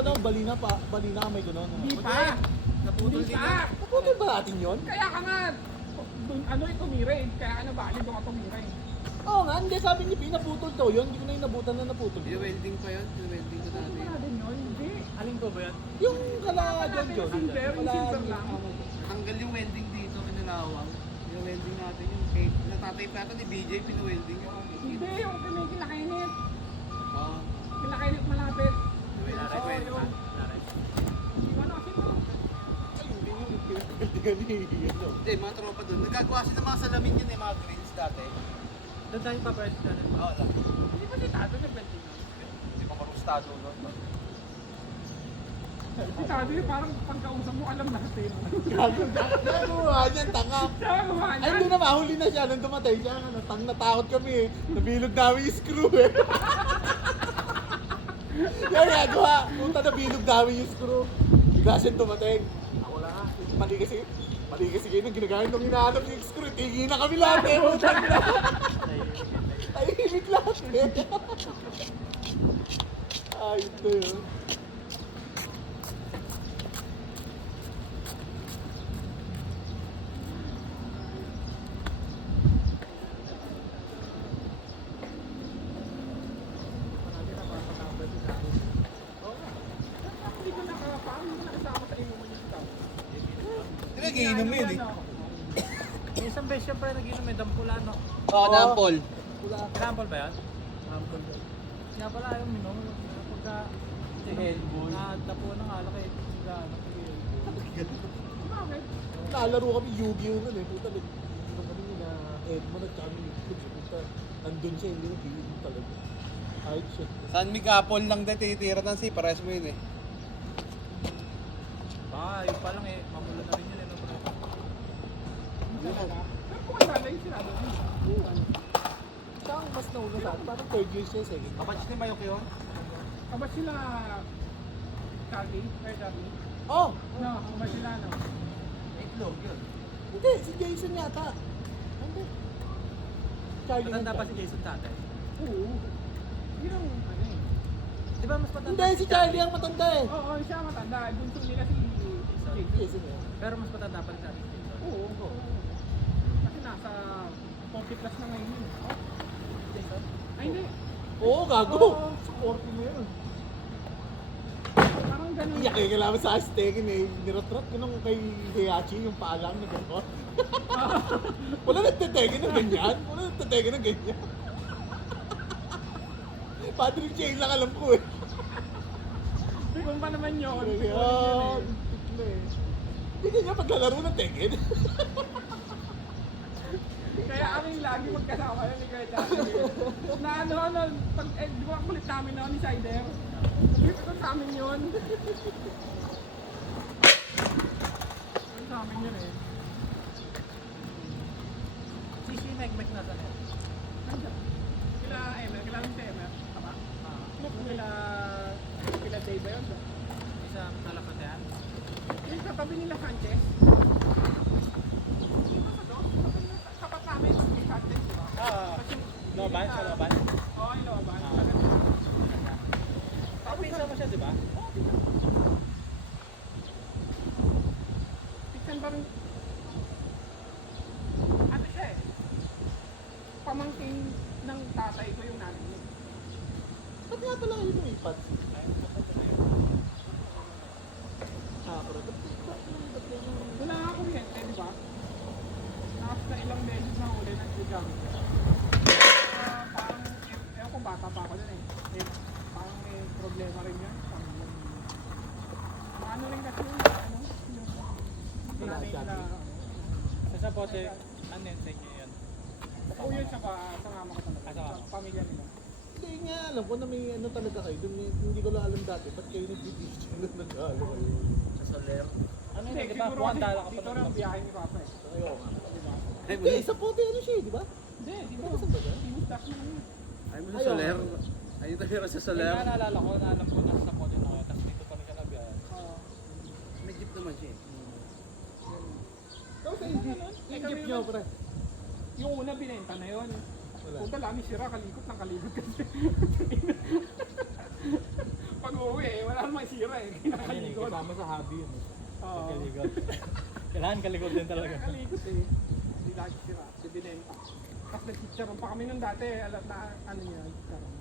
Ano, balina may gano'n. Hindi pa. Naputol din yun. Naputol ba natin yun? Kaya ka nga, ano ito tumiray. Kaya ano ba, doon ka tumiray. Oo nga, hindi sabi ni P, naputol daw yun. Hindi ko na inabutan na naputol. Welding pa yun. Welding ko Ano dati. ba natin yun? Hindi. Aling ko ba yan? Yung kala Wala John natin yung silver, yung silver lang. Natanggal yung welding dito, kinalawang. Yung welding natin, yung cake. Natatay pa ito ni BJ, pinu-welding yung Hindi, yung kinakainit. Oo. Kinakainit malapit. Naray, Oo, yun. Naray. Yung ano kasi ito. Ay, hindi yun. Pinagtigan ni ano. Hindi, mga tropa doon. Nagagawa sila ng mga salamin yun eh, mga grills dati. Doon tayo pa-pwede natin. Oo lang. Hindi ba si Tato nag-welding nun? Hindi pa marustado nun. Si Tato yung parang pagkausap mo, alam natin. Nagawa niyan, tanga. Siya ang gumawa Ay, niyan. hindi na mahuli na siya. Nung dumatay siya, natakot kami eh. Nabilog namin yung screw eh. Yan nagawa. Punta nabilog namin yung screw. Bigla siyang dumatay. Ako lang ha. Mali kasi kayo nang ginagamit nung hinahanap yung screw. Tingin na kami lahat eh. Utang na. Ay, himik lahat eh. Ay, ito yun. Hindi ko nakapaan, hindi ko nakasama sa imo mo yung tao. Hindi nagiinom yun eh. May isang beses siyempre nag-inom may dampulan, no? Oo, nampol. Example ba yan? Kaya pala ayaw minom. Pagka Si Helmon. nadapo ng alak eh. Bigla, Bakit? Nalaro kami Yu-Gi-Oh! Nun eh. Puta, nag-inom kami na Edmond at kami Eclipse. Puta, nandun siya, hindi nag-inom talaga. Ay, shit. San Miguel Apple lang dati titira ng si, pares mo yun eh. baka yun pa lang eh. Mamulan na rin yun eh. No? Talaga? Pero kung alala yung sinabi niya. Siya ang mas nauna sa akin. Parang third year siya, second year. Kapatid ni Mayok yun? Kaba sila Charlie? Kaya Charlie? Oh! No, kaba sila no? Itlog yun. Hindi, si Jason yata. Hindi. Charlie Matanda lang pa si siya. Jason tatay. Oo. Yun ang ano eh. Di ba mas matanda Hindi, si Charlie ang matanda eh. Oo, siya matanda. Bunso nila si Jason. Jason eh. Pero mas matanda pa rin sa atin. Oo. Kasi nasa 40 plus na ngayon yun. Oh, Jason? ay hindi. Oo, gago. Oo. Supporting mo yun. Parang ganun. Iyak eh, kailangan sa Aztecan eh. Nirotrat ko nung kay Heihachi yung paalang na gano'n. Wala nagtategen ng ganyan. Wala nagtategen ng ganyan. Padre Chain lang alam ko eh. Hindi kung pa naman yun. Ayan, tikla eh. Hindi ganyan paglalaro ng Tekken. Kaya kami lagi magkasama yun ni Kuya Charlie. Na ano, pag, di ba ang kulit namin noon ni Sider? Dito ko sa amin yun. Yun sa amin yun eh. Si Meg na sa net. Nandiyan. Kila Emer, kila si Emer. Tama? Kila Dave ba yun? Isang talakatayan. Yung sa tabi nila Sanchez. Dito sa doon, tapat namin sa Sanchez, di ba? Kasi yung- Loban? Sa Loban? Oo, yung Loban. Tapos isa mo siya, di ba? Pisan ba rin? Ano siya eh? Pamangkin ng tatay ko yung nanay niya. Ba't nga pala yun yung ipad? Chakra. Wala nga kuryente, di ba? Tapos na ilang beses na uli nag-gamit. Parang, ewan ko bata pa ako dun eh. Parang may problema rin yan. Ano rin kasi yung nanay nila. Sa pote, ano yun sa inyo yun? Oo yun sa mama ko talaga. Sa pamilya nila. Hindi nga, alam ko na may ano talaga kayo. Hindi ko lang alam dati. Ba't kayo nag-decision na nag-ano kayo? Sa Soler? Ano Hindi, yun, di ba? siguro Buwan kasi dala ka dito pa rin ang ng biyahe ni Papa eh. Ayaw nga. Di ba? Hindi, sa pote ano siya eh, di ba? Hindi, dito. Saan ba yan? Dito tax na kami. Ay mo sa Ayaw. Soler. Ayun tayo sa Soler. Kaya naalala ko, alam ko nasa pote na kayo, tapos dito pa rin ka nabiyahe. Oo. May jeep naman siya eh. Ikaw sa Egypt. Yung gift nyo, pre. Yung una binenta na yun. Wala. Punta lang ni Sira, kalikot ng kalikot kasi. Pag uwi eh, wala naman masira eh. Ano yun eh, Kinakalikot. kasama sa hobby yun eh. Oo. Pagkalikot. Kailangan kalikot din talaga. Kinakalikot eh. Hindi lagi sira. Si binenta. Tapos nag-chicharon pa kami nung dati. Alam na ano niya, chicharon.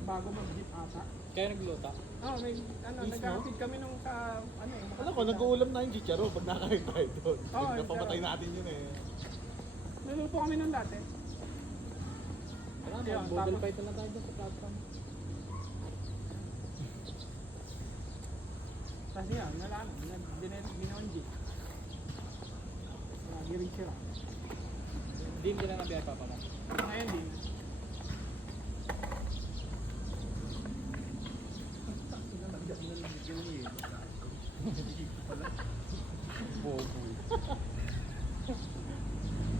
Bago mag-jeep ata. Kaya nagluta. Oh, may ano, Mismo? nag-outfit kami nung sa ano eh. Alam ko, nag-uulam na yung chicharo pag nakain tayo doon. Oo, Napamatay chicharo. natin yun eh. Nuluto kami nung dati. Wala Yun, na, bubble tapos- fight na lang tayo dyan sa platform. Kasi yan, wala na. Binonji. Lagi rin sira. Hindi na nabiyay papa mo. Ngayon din. Bobo.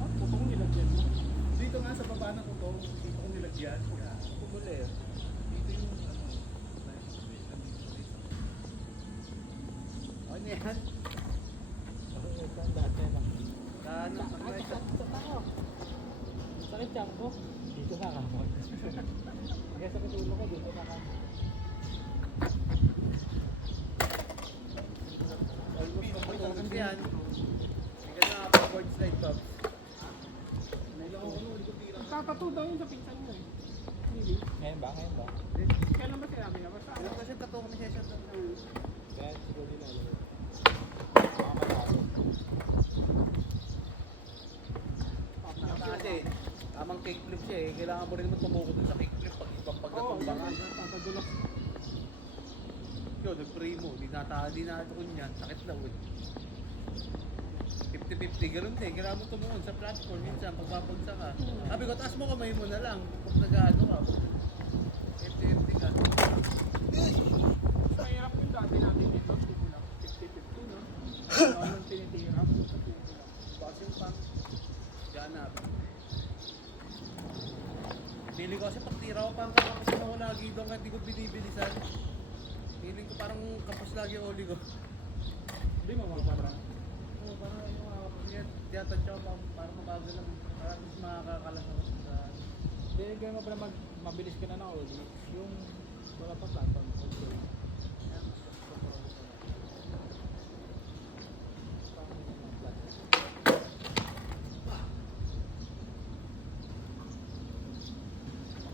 Ah, putong nilagyan mo. Dito nga sa baba ng kuto, dito ko nilagyan. Kumuli eh. Dito yung ano. Ano yan? Okay, ito ang dati na. Sa ano? Ay, sa tao. Sakit tiyan ko. Dito na kamot. Kaya sakit ulo ko, dito na kamot. Almost matutulog yan. Hindi ka na board slide tops. Tatato daw yun sa pinsan mo eh. Hindi. Ngayon ba? Ngayon ba? Kailan ba sinabi na? Basta Alam kasi tato kami session doon. Kaya siguro nilalagay. Baka matalo. Kasi tamang kickflip siya eh. Kailangan mo rin naman tumuko dun sa kickflip pag Oo, pagkatumba ka. tatadulok. Yun, nag-pray mo. Di natukon yan. Sakit daw eh. 50-50, ganun din. Kailangan mo tumuon sa platform. Minsan, pagpapagsa ka. Sabi ko, taas mo kamay mo na lang. Kung nag-ano ka. 50-50 ka. Mahirap yung dati natin dito. Hindi ko lang. 50-50 no? Ano nang tinitira? Kasi yung pang ganap. Pili ko kasi pag tira ko parang kapos na ako lagi doon kahit di ko binibilisan. Feeling ko parang kapos lagi ang uli ko. Hindi mo mapapara. Oo, parang yung mga kapos yan. Tiyatansya ko parang mabagal lang. Parang mas makakalas ako sa... Hindi, gawin mo pala mabilis ka na ng uli. Yung wala pa platform. Okay.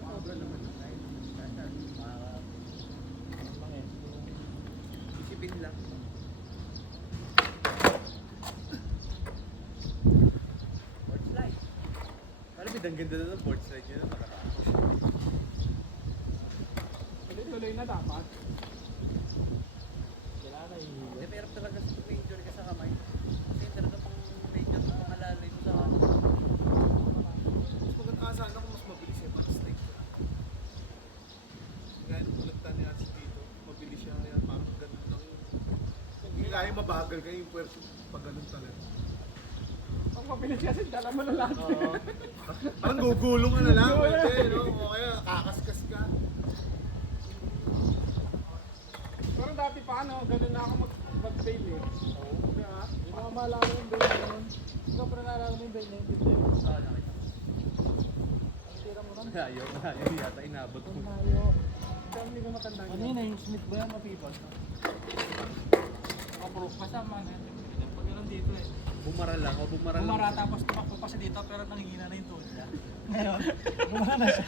Mabagal naman yun. Isipin lang. Board slide. Parang bidang-ganda na ng board slide yun. Nakatapos. Tuloy-tuloy na dapat. Kailangan na ihilo. Hindi, pero talaga sa major ka sa kamay. Kasi talaga pang major na pangalalay mo sa Mas maganda sana kung mas mabilis eh, mas like. Kaya nung kulagtan niya si dito, mabilis siya, kaya parang ganun lang yung... Kung hindi kaya mabagal kayo yung pwerso, pag ganun talaga. Ang mabilis kasi dala mo na lahat. Oo. Parang gugulong ka na lang, pwede, no? O kaya kakaskas ka. Pero dati pa ano, ganun na ako mag-bail eh. Oo. Diba? Hindi mo maalala yung bail na yun. Hindi ko pa naalala mo yung bail na yun. Dito. Oo, nakita. Ang tira mo lang. Ayaw yata inabot mo. Mayo. Pero hindi ko matandaan Ano yun, yung Smith ba yan o people? Nakaproof kasama na. Pag ganun dito eh. Bumara lang o bumara lang. Bumara tapos tumakbo pa siya dito pero nanghihina na yung tuhod niya. Ngayon, bumara na siya.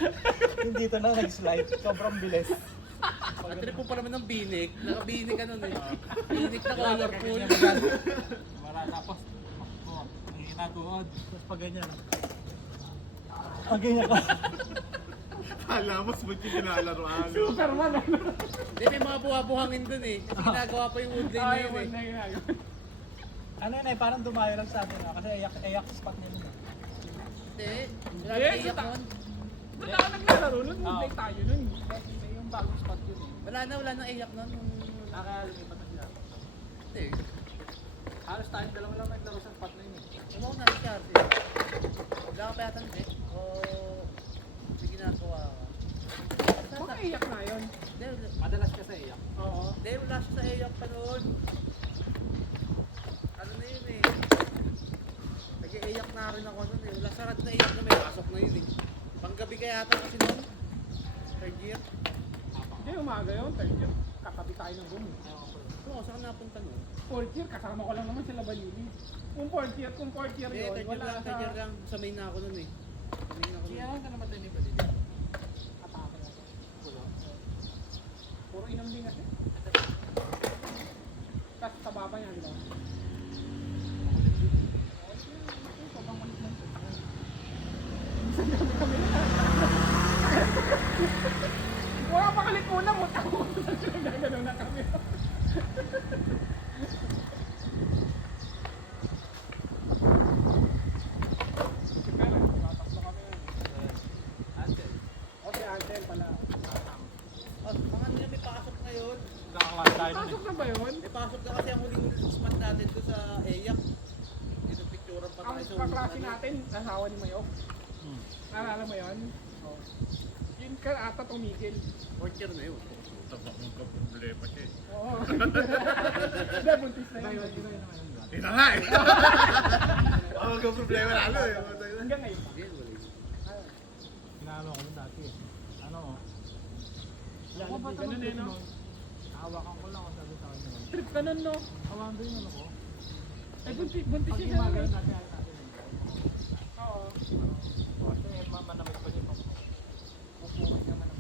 Yung dito na nag-slide. Sobrang bilis. Ang trip mo pa naman ng binik. Nakabinik ka nun eh. Binik na colorful. Bumara tapos tumakbo. Nanghihina tuhod. Tapos pag ganyan. Pag ganyan ka. Kala mo, smooth yung pinalaroan. Superman ano? Hindi, may mga buha-buhangin dun eh. Kasi ginagawa pa yung wood lane na Ay, yun eh. wala na yun. Ano yun eh, parang dumayo lang sa atin kasi ayak spot nila. Hindi. Wala Eh, na iyak sa- nun. Doon ako naglalaro nun, Oo. play tayo nun. Yung bagong spot yun eh. Wala na iyak nun. Nakalipat na sila. Hindi. Halos tayong dalawa lang naglaro sa spot na yun eh. Ano ko na Richard eh. Wala ka pa yata nun eh. O... May ginagawa ka. Baka iyak na yun. Hindi, Madalas kasi iyak. Oo. hindi, wala siya sa iyak pa nun. Ano na yun eh. Nag-iiyak na rin ako nun eh. Wala sarad na iyak na may pasok na yun eh. Panggabi kaya yata kasi nun. Third year. Hindi, umaga yun. Third year. Katabi katabi tayo ng room. Oo, saan napunta nun? Fourth year, kasama ko lang naman sila Balili. Kung fourth year Eh, yun, third year lang, third year lang. Sa main na ako nun eh. Sa main ako nun. Siya ka naman din ni Balili. Atake natin. Puro inom din kasi. Tapos sa baba niya, di ba? Sobrang malit lang. Minsan kami na. Wala pa kalit muna, muta ko. Gagano'n na kami. Si Pera, tatakbo kami yun. Ansel. O si Ansel pala. Oh, mga nila may pasok ngayon. Nakaklase tayo nun Pasok na ba yun? May pasok na kasi ang huling spot natin doon sa EYAC. Dito picturean pa Ang tayo sa kaklase natin, asawa ni Mayok. Naalala mo yun? Oo. Yun ka ata tumigil. Fourth year na yun. Tabak mong problema siya eh. Oo. Hindi, buntis na yun. Ito nga eh. Ako magka-problema lalo eh. Hanggang ngayon pa. Hindi, wala yun. Ginagawa ko nun dati eh. Ano? Ako ba ganun eh, no? Hawakan ko lang ako sabi sa akin naman. Trip ka nun, no? Hawakan din yun ako. Eh, buntis Pag siya siya. gumagano natin ay natin. Oo. Kasi manamit pa din ako. Pupukin naman ang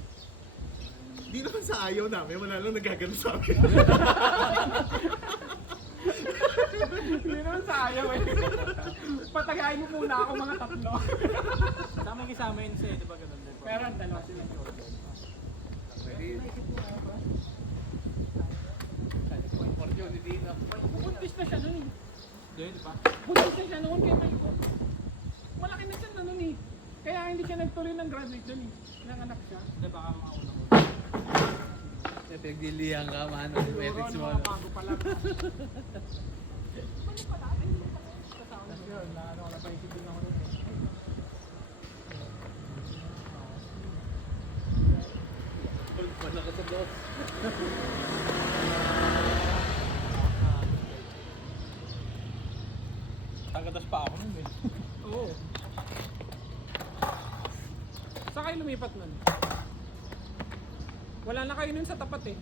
Di naman sa ayaw namin, wala lang nagagano sa amin. Hindi naman sa ayaw eh. Patagayin mo muna ako mga tatlo. Sama yung kasama yun siya, di ba ganun din? Pero ang dalawa sila. Fourth year, hindi na. Buntis na siya nun eh. Yun, di ba? Buntis na siya noon kay Mayok. Malaki na siya na nun eh. Kaya hindi siya nagtuloy ng graduate dun eh. Nanganak siya. Hindi, baka mga unang Eh, pagdilihan ka, man. Siguro, Ethics ano mo. mga bago pa lang. Ano pala? Ay, hindi pa kasama Tapos mo. yun, na ano, napaisip din ako nun eh. Wala ka sa boss. Tagadas pa ako nun eh. Oo. Saan kayo lumipat nun? Wala na kayo nun sa tapat eh.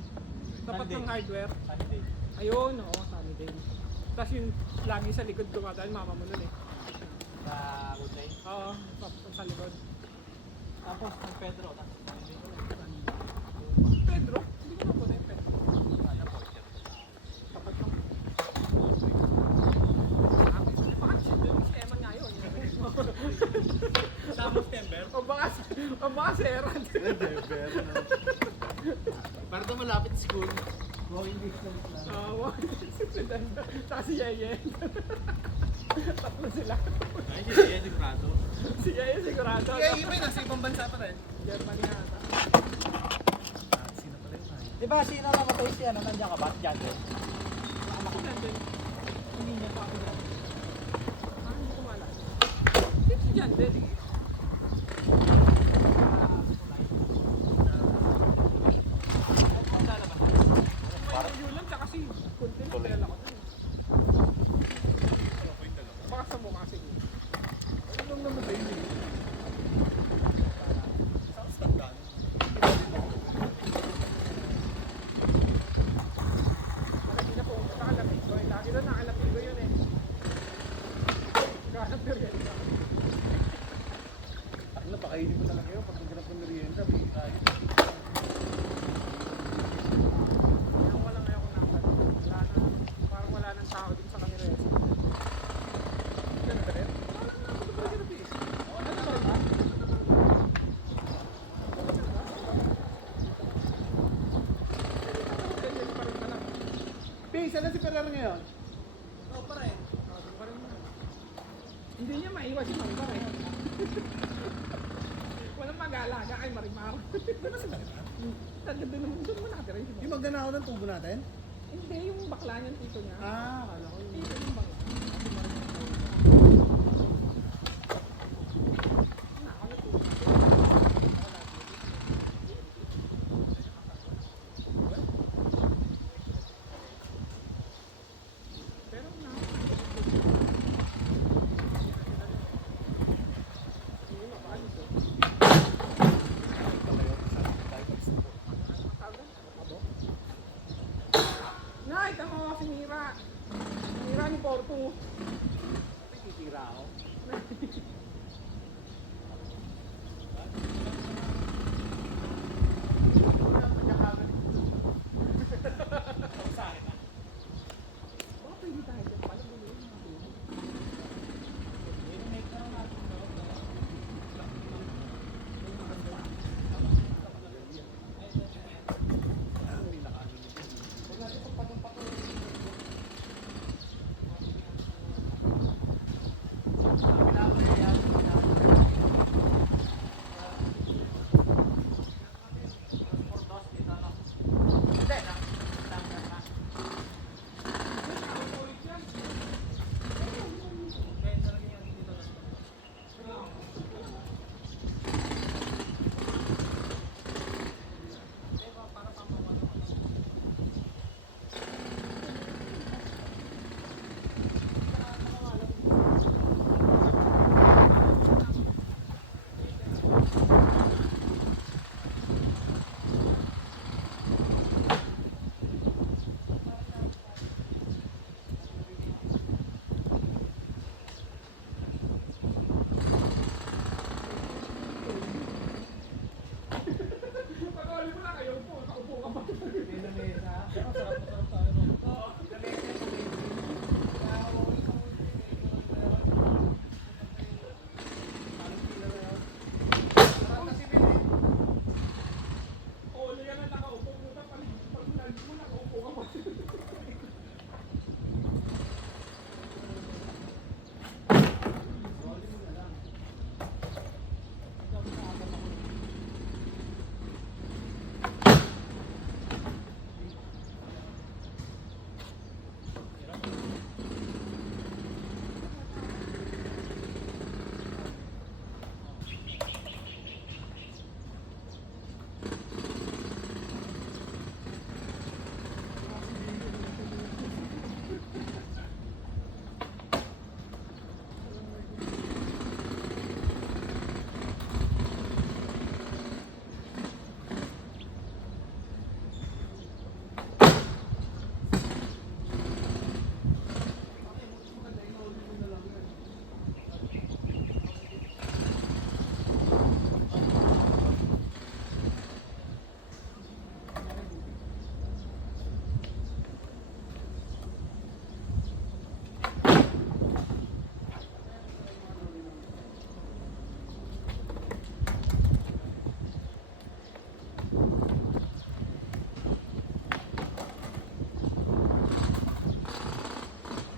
Tapat Sunday. ng hardware. Sunday. Ayun, oo, Sunny Tapos yung lagi sa likod dumadaan, mama mo nun eh. Sa Rutay. Oo, sa likod. Tapos, ang Pedro. Tapos, hindi ko lang. Pedro? Hindi ko na yung Pedro. Ano po, siya. Tapat ng... Baka siya doon, si Eman nga yun. Sa September? O baka si Eran. Para daw malapit sa school. Walking distance lang. Oo, tapos si Yeye. Tatlo sila. Ay, siya sigurado. Si Yeye sigurado. Kaya iba nasa ibang bansa pa rin. Germany ata. Sino pala yun? Di ba, sino namatay siya? Nandiyan ka ba? Diyan din. Ako nandun. Hindi niya pa ako dyan. Hindi ko maalala. Sino si Jan din? May yulam tsaka si Kunti na kilala ko dun. Baka sa mukha siguro. Ano lang naman tayo eh. Malaki na po. Nakalapigo. Lagi doon nakalapigo yun eh. Nakalapigo yun. Ano, pakainin mo talaga yun. Pag naghanap ng merienda, bigay tayo. Kaya wala ngayon kung nasa. Wala na. Parang wala nang tao din sa kanila. Ganun ba rin? Ping, saan na si Ferrer ngayon? Oo pa rin. Pa rin mo. Hindi niya maiwas yung Marimar eh. Walang mag-aalaga kay Marimar. Ano si Marimar? Doon naman, doon mo nakatira yung Yung magnanakaw ng tubo natin? Hindi, yung bakla niya tito niya. Kala ko yun. Tito yung bakla. Pero na. Hindi mapaalis eh. Tawag na? Abo? tumira. Tumira ni Porto. Titira ako. Baka pwede tayo dyan pala. Buluin natin. Pag-oli mo na kayo po. Nakaupo ka pa. Oli ka na nakaupo mo na. Pag nalito mo, nakaupo ka pa.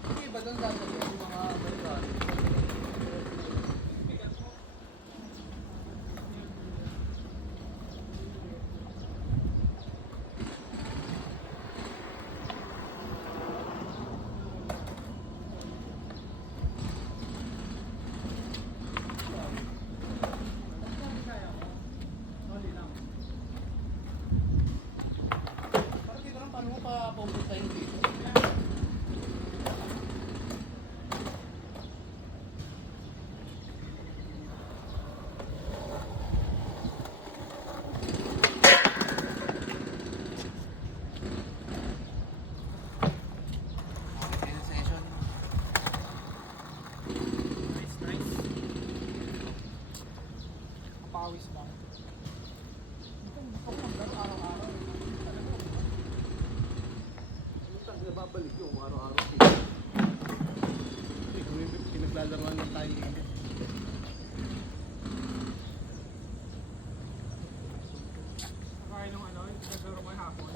Hindi ba doon dapat yung mga Amerikano? Parang dito lang, paano mo pa pupuntahin dito? Session. Kapawis ba? Ito maglaro araw-araw. Minsan nababalik yung araw-araw. Hindi kami pinaglalaroan ng tayo init. Kakain ng ano, naglaro mo yung hapon.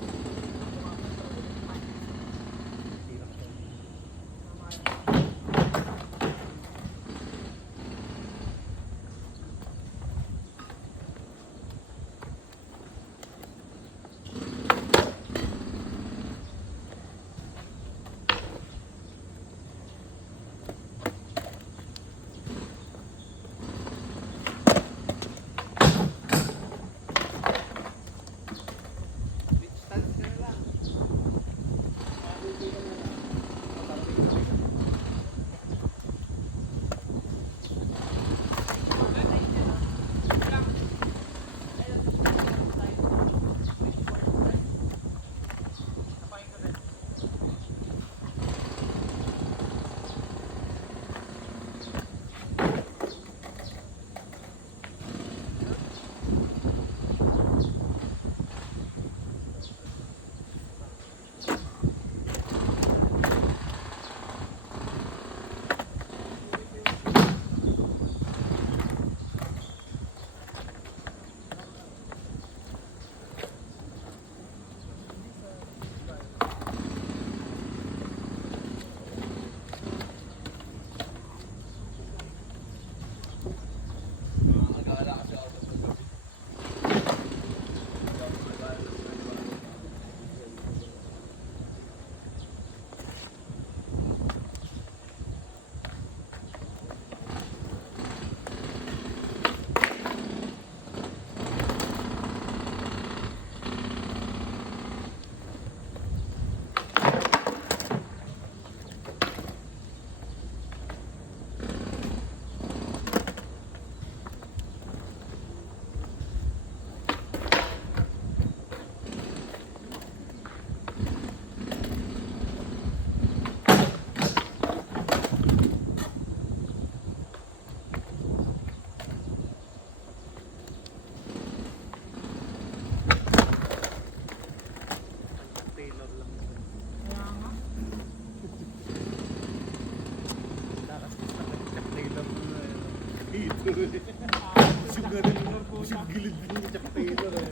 Busog na rin. Busog gilid din yung Chuck Taylor eh.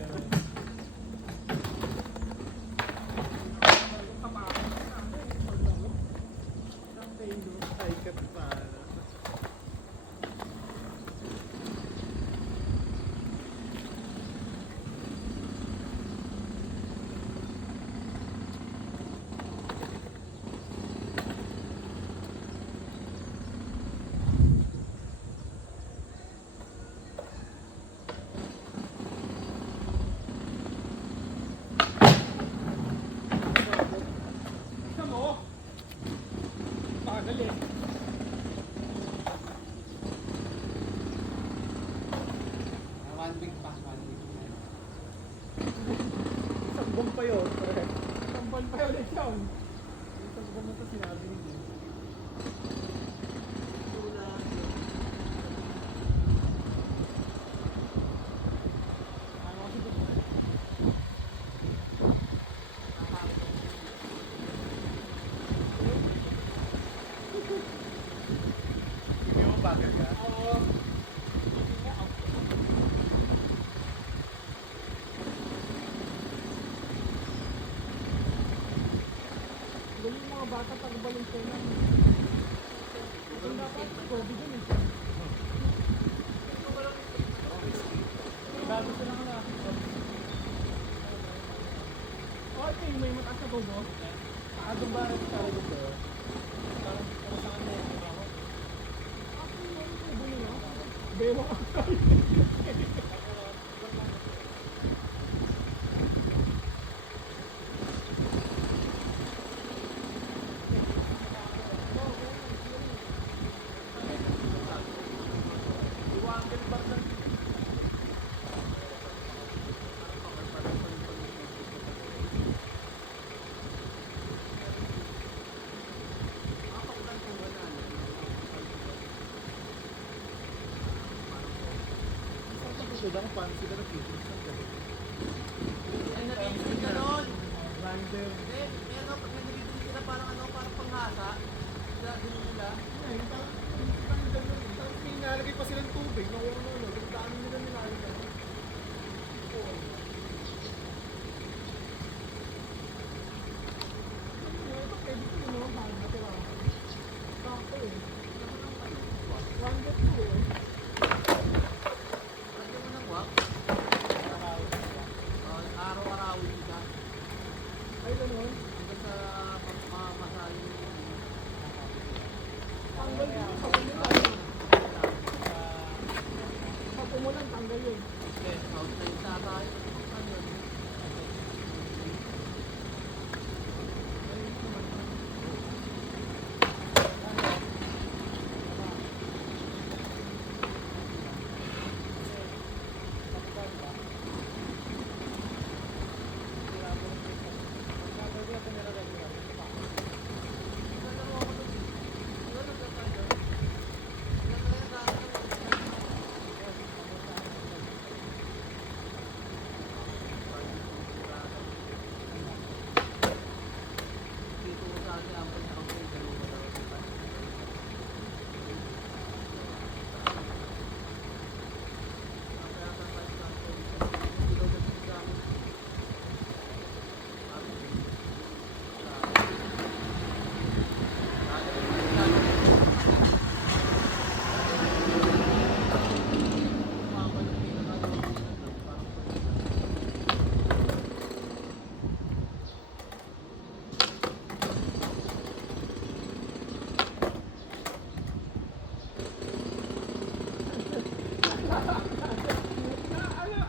Ay, kapal. Isa mo. Bagal eh. One week pa, 1 week. Isang buwan pa yun. Sampal pa ulit yun. Isang buwan na ito sinabi niya. Ano kasi ito? Hindi mo bakit ka? Oo. Galing mga bata pag-balong ko na. Kung dapat, COVID yun eh. Bago sila ka na. Okay, may mataas na tubo. Adong ba rin sa rin ko? Parang sa kanya yung trabaho. Actually, may tubo yun ah. Bewa ka. Susunod ako paano sila nag-fitness ng gabi. Ay, nag-iisip ka nun. Grinder. Eh, ano, pag nag-iisip sila parang ano, parang panghasa. Sila, ganun nila. Ngayon, parang may nalagay pa silang tubig. Nakuha ko ano. Ang dami nila nilalagay. Ito, pwede ko yun, no? Bakit natira? Sakto eh. One get two eh. Lagyan mo ng wak. Araw-arawin kita. Ay, ganun. Hanggang sa masahin mo. Tanggal yun. Sa pumulan. Sa pumulan, tanggal yun. Okay, outside sa tayo. Ano yun? Dito ko sa akin, ang pagkakapag dalawa daw.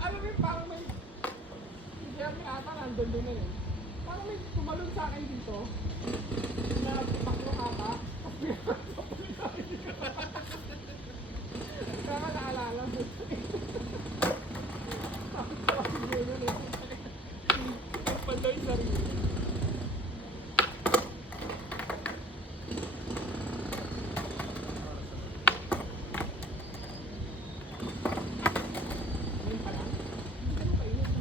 Alam mo yung parang may hindi kami ata nandun doon na yun. Parang may tumalon sa akin dito na taklo ata. Kaya naalala mo. Panday sarili. Ngayon pa lang. Hindi ko kainit.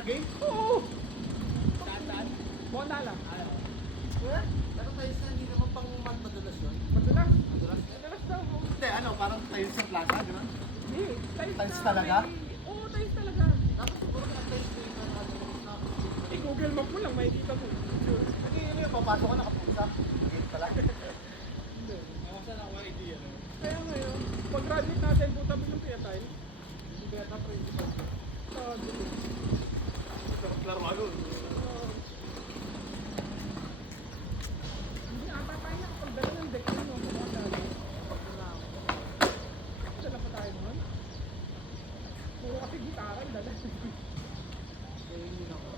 sa game? Oo! Saan? Bona lang. Ayaw. Pero tayo sa hindi naman pang madalas yun. Madalas. Madalas? Madalas daw. Hindi, ano, parang tayo sa plaza, gano'n? Hindi. Tiles na talaga? Oo, tiles talaga. Tapos siguro kaya tayo sa game na Google Map mo lang, makikita mo. Sure. Ano yun, papasok ka nakapunta. Game pala. Hindi. Ako sa nakuha idea. Kaya ngayon, pag graduate natin, puta mo yung kaya tayo. Hindi kaya ta principal ko. Dito. Klaro ano? Hindi ata tayo nakapagdala ng deck mo sa mga dali. Dala pa tayo naman. Puro kasi gitara yung dala. Kaya hindi na ako.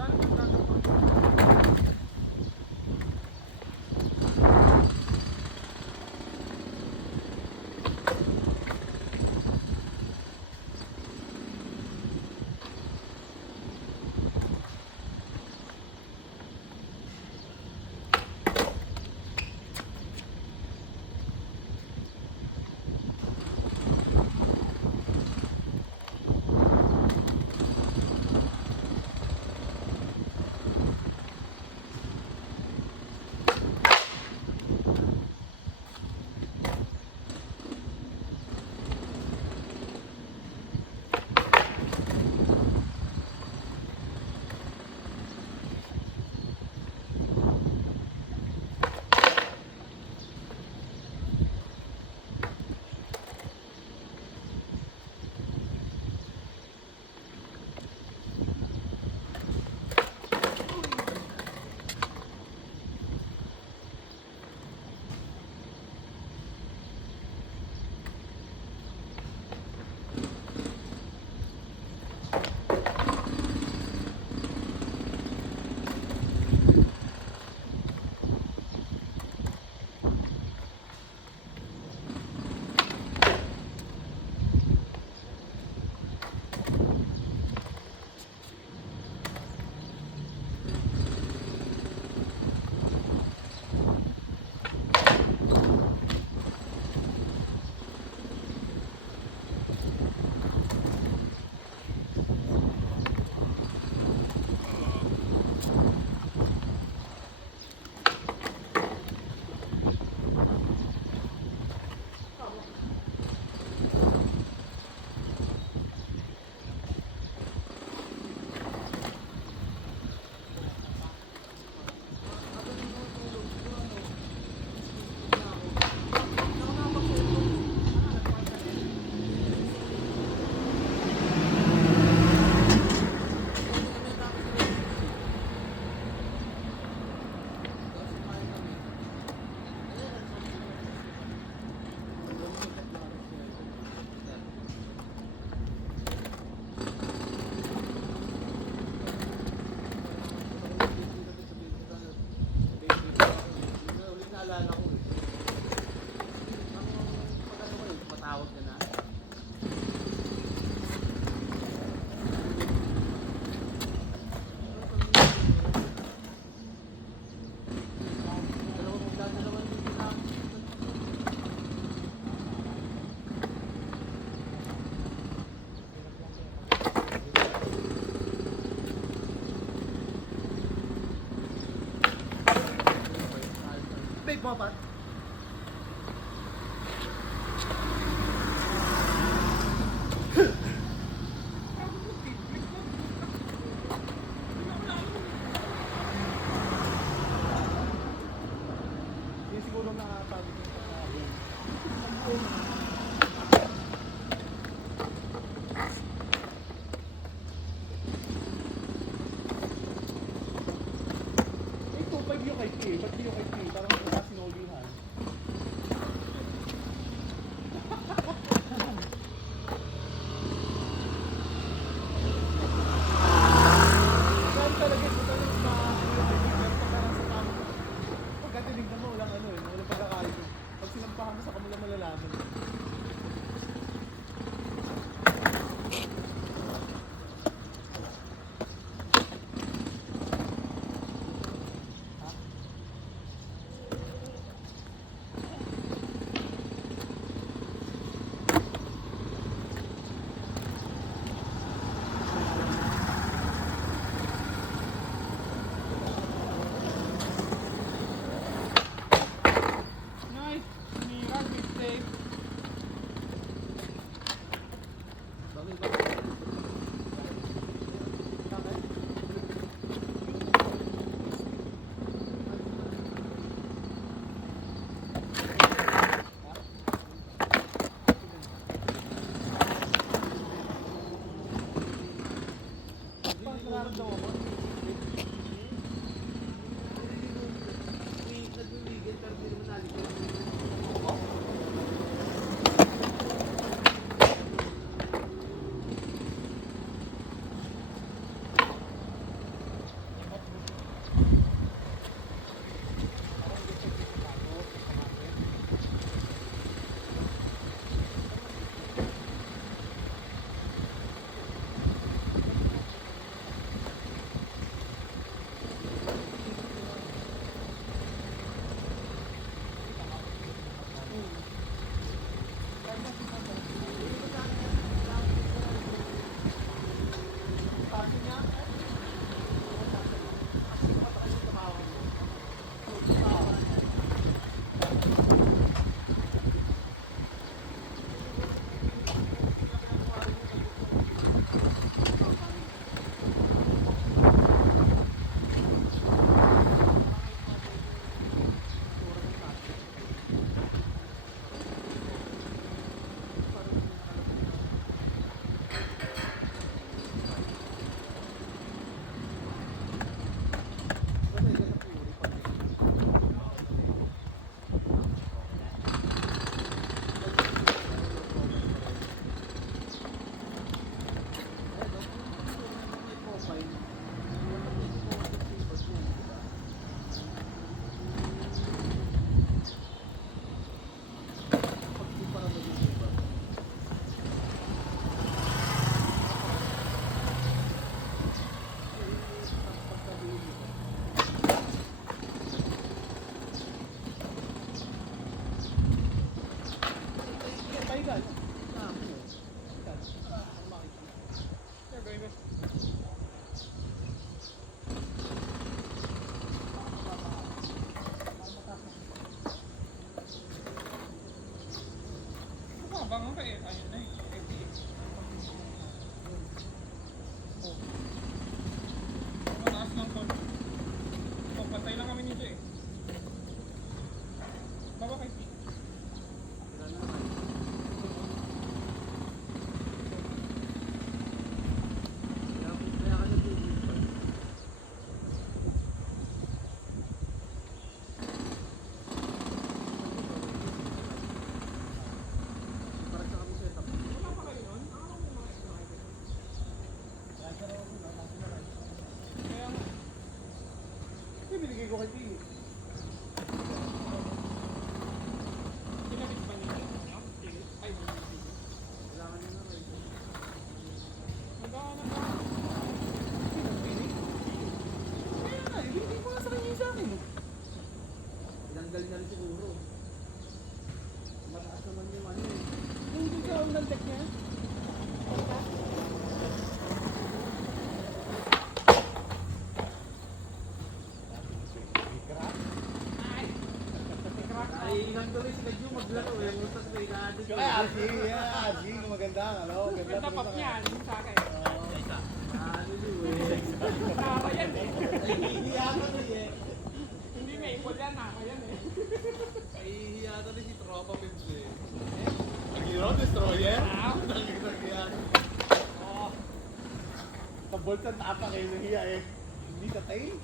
Dala pa dala pa. Nagpapat. Yung siguro nakapagod yung pagkain. Eh, 2.5 yung kay P. Ba't di yung kay P? Parang wala sinolihan. Saan talaga ito talaga sa pero pagkarang sa tama. Pagka tinignan mo, walang ano eh, walang pagkakalit. Pag sinampahan mo sa kamula malalaman. Bangon ka eh. Ayun na eh. Mataas ng kon. So, patay lang kami nito eh. Baba kay P. Binigay ko kay Pili. Pinabit ba niyo? Ay, Kailangan nyo na rin. nagkahanap ka. Pili? Kaya nga, ibigay ko nga sa kanya yung sa akin. Tinanggal na rin siguro. Mataas naman yung ano eh. Yung dun sa unang deck niya. Ay, inang tuloy si Kadyo maglaro eh. Musta sa Pagkado. Ay, Arji, yeah, Arji, maganda, ano? Ganda Ganda pop niya. Yung sa akin. Ano yun eh. Naka yan eh. Nahihiya ka na eh. Hindi maple yan. Naka yan eh. Nahihiya ka na si Tropa Pips eh. Hero Destroyer? Ah, Nagigagyan. Sa bolt ang tapak eh, nahiya eh. Hindi sa tail.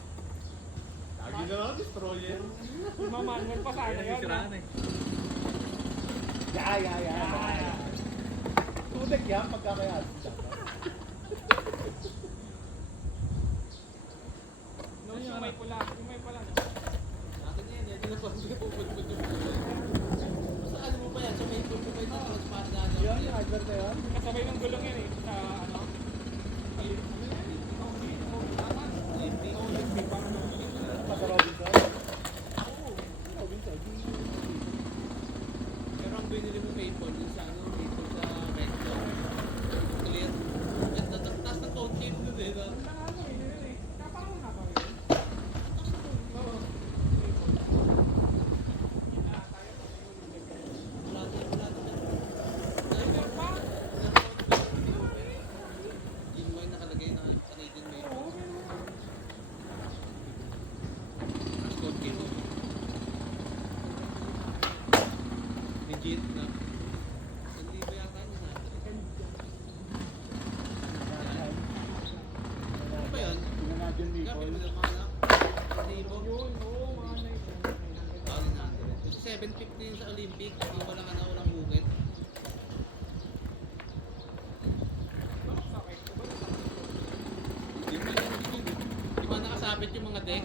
Lagi na lang, Destroyer. manual pa sana yun. Yeah. Tudek yan, pagka kaya. No, yung may pula. Yung may pula. Akin yan, yan na po. Basta ano mo pa yan, sa may pulpo pa yung transparent na ano. Yun, yung hardware na yun. Kasabay ng gulong yan eh. Sa ano. Palit. Ano yan eh? Pa sa Robinson. Robinson, Pero ang binili mo maple, yung sa ano, maple sa red zone. Clear. Ganda, taas na tone chain dun eh. Ang ano eh. Yun eh. Kaya parang haba yun. Wala din. Ayun pa. 750 yun sa Olympic. Yung walang ano, walang bukit. Di ba nakasabit yung mga deck?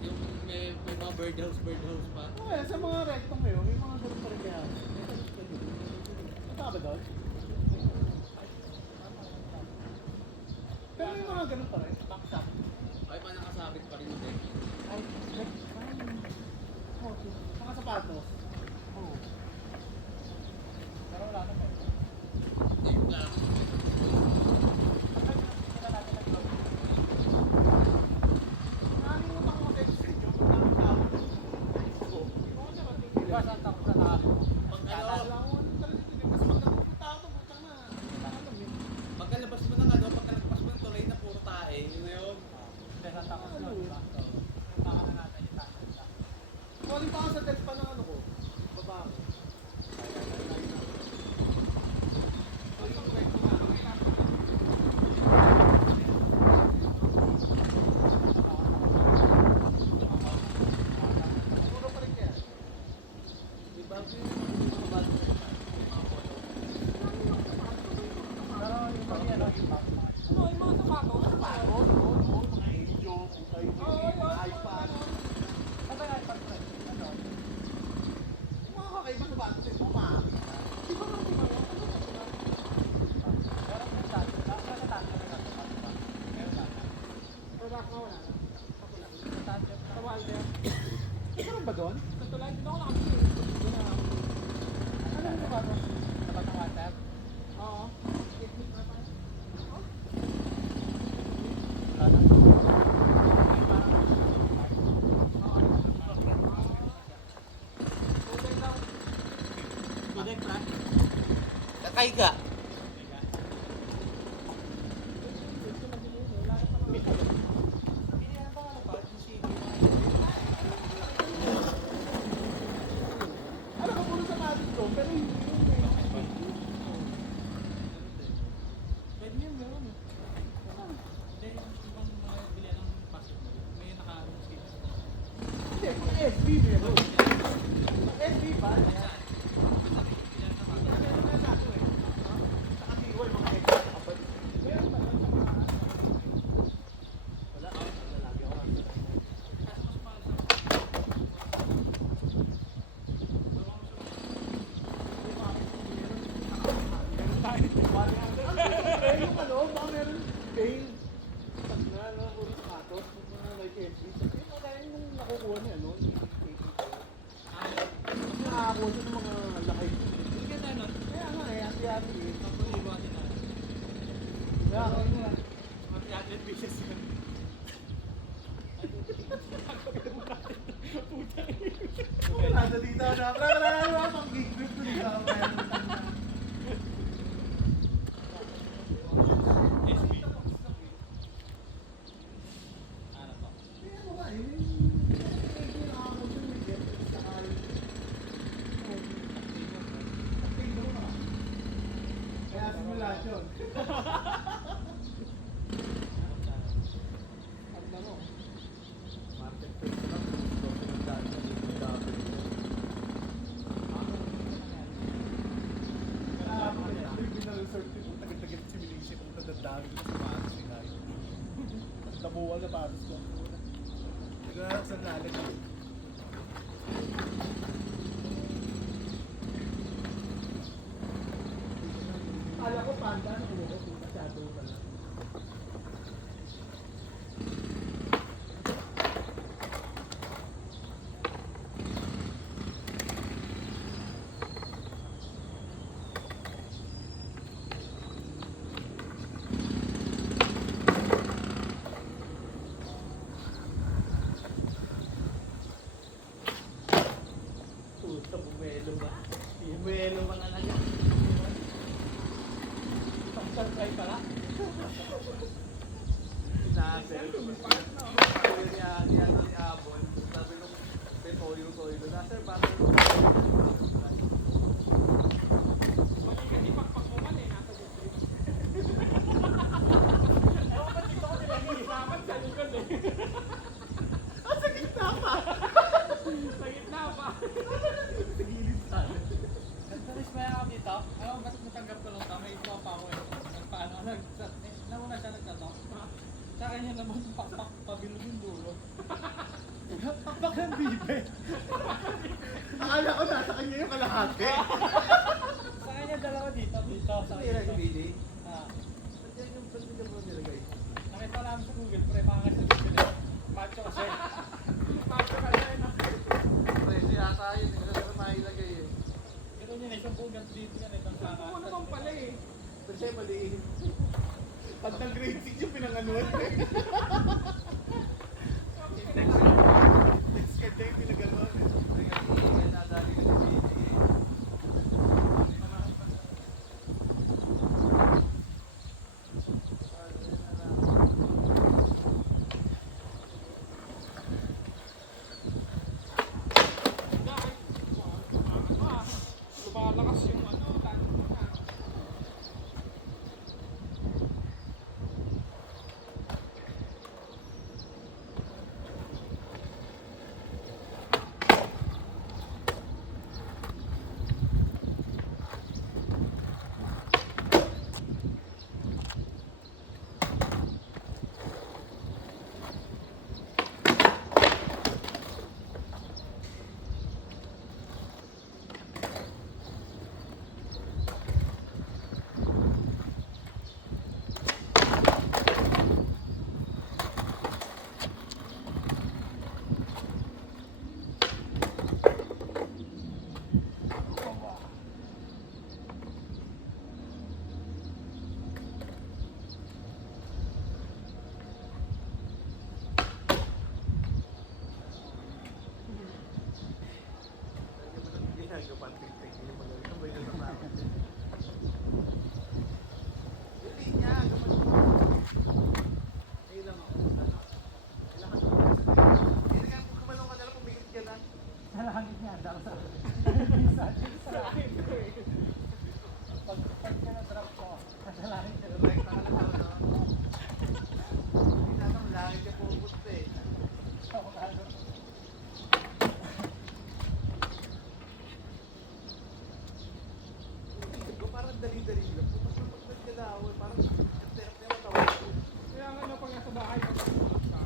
Yung may mga birdhouse pa. Okay, sa mga rectong ngayon, may mga ganun pa rin kaya. Mataka ba doon? Pero may mga ganun pa rin. Baksak. Ay, pa nakasabit pa rin yung deck. Ay, mga sapatos. Oo. Pero wala naman. Yung glass. Nakalimutan ko mag-edit sa inyo. Ang tawag. Diba sa tapos sa lahat? Pag Wala ano, ko ano talaga dito. Kasi pag nagpupunta ako, putang na. Wala ka lang yun. pagkalabas mo ng ano, pagkalabas mo ng tulay na puro tae, yun na yun. Diba sa tapos yun, diba? Saka na natin yung tapos. Kunin pa ako sa desk pa ng ano ko. Baba ko. Puro pa rin kaya. Di ba yung mga bago yung mga photo? Pero yung pag yan, yung bago mga Ano, yung mga sapatos? Sapatos? Mga Angel, puta yung iPad. Ano yung iPad ko? Ano? Yung mga kakaiba sa bago sa mama. Di ba nga, di ba? Ano ba sila? Pero kung saan, sa taas na lang ito, diba? Meron na. Product nga wala na. Sa taas yun. Sa Walter. Meron ba doon? Sa tulay, hindi ako nakapili. Doon na ako. Ano yung sapatos? Sa batang water. Oo. Technique na pa. Hotel daw. Tudek na. Kakay ka. Alam ko puro sapatos ko, pero hindi yun eh. Pwede yun, meron eh. Hindi, yung ibang mga bilihan ng basketball, may naka-ano sila. Hindi, kung SB meron. Kung SB ba? Meron na sa ako eh. Sa katiwa yung mga extra kapag. Meron ba doon sa mga ano? Wala, lagi ako. Yung ano, baka meron pain. Pag na, ano, puro sapatos, mga like SB. Yung mga dahil nung nakukuha niya, no? Kasi nakakuha siya ng mga lakay. Hindi ka na nun, Kaya nga eh, hati-hati eh. papuliwa din na. Kaya nga yun. Mga athlete fishes yun. Wala na dito na. Wala na pang gig grip ko dito. Ano to? Kaya mo nga, yung nakakuha siya ng get sa kayo. Kaya simulasyon. Ang mo. Marketplace lang. Gusto ng daan sa dito dati. Kaya ako kaya criminal resort yung tagal-tagal simulation kung tadadami ko sa patos ni Kai. Tabuwal na patos ko. Naglalak sa nalag. Kala ko panda na ulo ko, masyado pala. Puta, bumelo ba? Bumelo ba talaga? Pang-surprise pala. Nasel. Sabi niya, ni Abon, sabi nung Toyo, Nasel, parang Kasi pakpak mo man eh, nasa district. Ba't dito ko nilagay? Dapat sa likod eh. Sa gitna pa! Sa gitna pa. pa ako eh. Paano nauna siya nagtatok. Sa kanya naman pakpak pabilog yung dulo. Pakpak ng bibe. Akala ko nasa kanya yung kalahati. Sa kanya dalawa dito. Sa Hindi na si kanya. BJ. Ah. Ba't yan yung ba't yung mo nilagay? Nakita namin sa Google, pre, makakasya sa Google. Macho kasi. Macho ka na yun. Presyo yata yun. Hindi na mailagay eh. Pero yun, isang bugat dito yan. Itang Oo naman pala eh. Presyo maliit. Pag nag-grade 6 yung pinanganuan. Next kanya yung pinaganuan. Kasi nadali ka ni BJ eh. Lumalakas yung ano, tanong mo na. Sa langit niya, ang dami sa langit ko eh. Pag ka na-drop ko, sa langit niya. Parang dali-dali lang. Pag nagkalawan, parang ang terap niya matawag ko. Kaya nga na pag nasa bahay, pag nasa ka,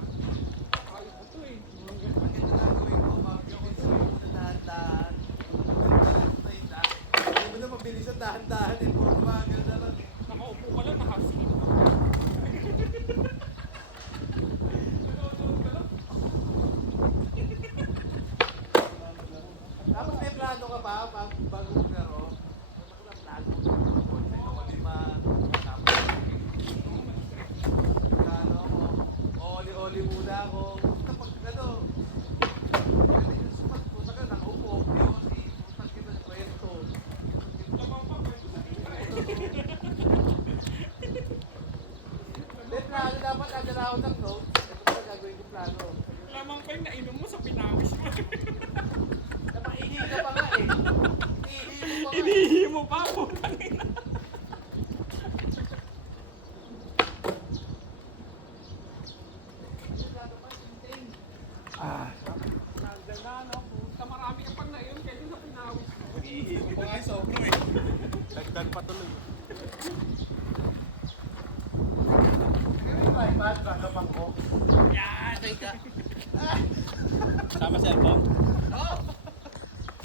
ayos ito eh. Ang ganda na gawin ko, mabilis mo na dahan-dahan. Ang ganda na straight ah. Hindi mo na mabilis ang dahan-dahan eh. Puro magal na lang eh. Nakaupo ka lang, nakaslip. Nanonood ka lang. Tapos may plano ka pa bago maglaro. May plano ka pa. Lima. Tapos plano ako. Oli-oli muna ako. Kapag ano, sumat ko, saka nakaupo. Yosi, putak kita sa pwesto. Lamang pa, pwede sa kita eh. May plano dapat agad ako ng notes. Ito pa gagawin ko plano. Lamang pa yung nainom mo sa pinawis mo. Napaihi ka pa nga eh. Ihi mo pa nga. Inihi mo pa, putang ina. Nandiyan na, no? Puta, marami ka pang nainom kaya sa pinawis mo. Ihi ko pa nga yung sobro eh. Dagdag pa tuloy. Ay, bad kakapang ko. Yan! Sama cellphone?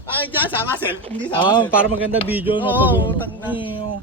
Ay, dyan, sama cell. Hindi sama Oo, cell. para maganda video, no? Oo, Pag utang na. Iyo.